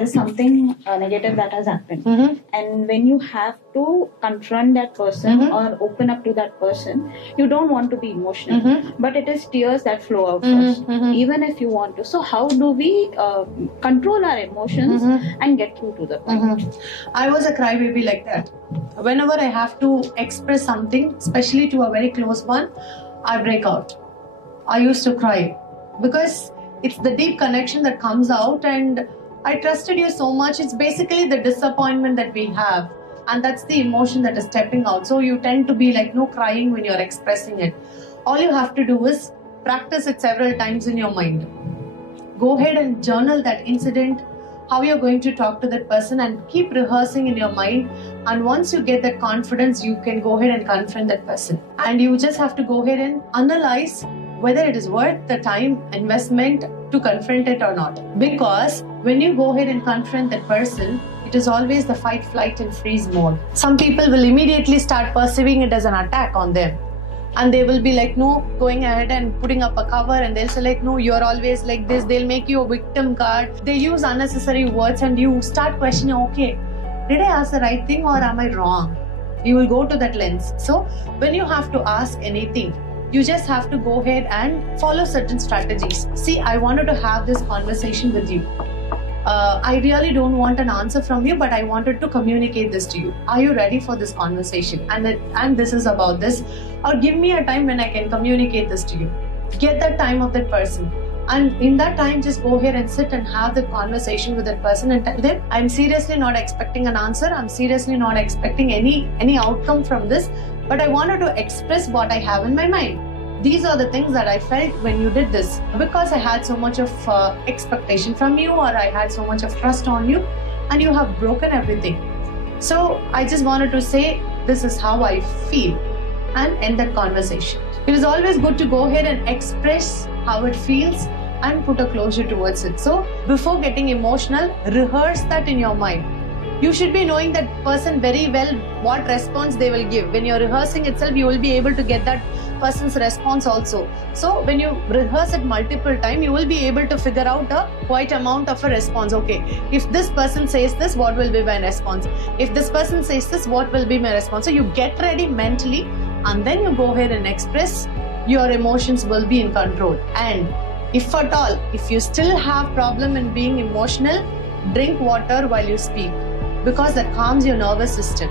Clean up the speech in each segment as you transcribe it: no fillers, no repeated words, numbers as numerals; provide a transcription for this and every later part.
there is something negative that has happened, and when you have to confront that person or open up to that person, you don't want to be emotional, but it is tears that flow out first, even if you want to. So how do we control our emotions and get through to the point? I was a crybaby like that. Whenever I have to express something, especially to a very close one, I break out. I used to cry because it's the deep connection that comes out, and I trusted you so much. It's basically the disappointment that we have, and that's the emotion that is stepping out. So you tend to be like, no crying when you're expressing it. All you have to do is practice it several times in your mind. Go ahead and journal that incident, how you're going to talk to that person, and keep rehearsing in your mind. And once you get that confidence, you can go ahead and confront that person. And you just have to go ahead and analyze whether it is worth the time investment to confront it or not. Because when you go ahead and confront that person, it is always the fight, flight and freeze mode. Some people will immediately start perceiving it as an attack on them. And they will be like, no, going ahead and putting up a cover, and they'll say like, no, you're always like this. They'll make you a victim card. They use unnecessary words, and you start questioning, okay, did I ask the right thing or am I wrong? You will go to that lens. So when you have to ask anything, you just have to go ahead and follow certain strategies. See, I wanted to have this conversation with you. I really don't want an answer from you, but I wanted to communicate this to you. Are you ready for this conversation? And this is about this. Or give me a time when I can communicate this to you. Get the time of that person. And in that time, just go ahead and sit and have the conversation with that person and tell them, I'm seriously not expecting an answer. I'm seriously not expecting any outcome from this. But I wanted to express what I have in my mind. These are the things that I felt when you did this, because I had so much of expectation from you, or I had so much of trust on you, and you have broken everything. So I just wanted to say, this is how I feel, and end that conversation. It is always good to go ahead and express how it feels and put a closure towards it. So before getting emotional, rehearse that in your mind. You should be knowing that person very well, what response they will give. When you're rehearsing itself, you will be able to get that person's response also. So when you rehearse it multiple times, you will be able to figure out a quite amount of a response. Okay, if this person says this, what will be my response? If this person says this, what will be my response? So you get ready mentally, and then you go ahead and express. Your emotions will be in control. And if at all, if you still have problem in being emotional, drink water while you speak, because that calms your nervous system.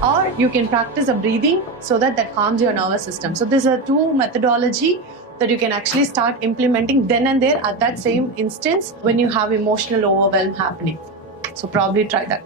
Or you can practice a breathing so that calms your nervous system. So these are two methodology that you can actually start implementing then and there at that same instance when you have emotional overwhelm happening. So probably try that.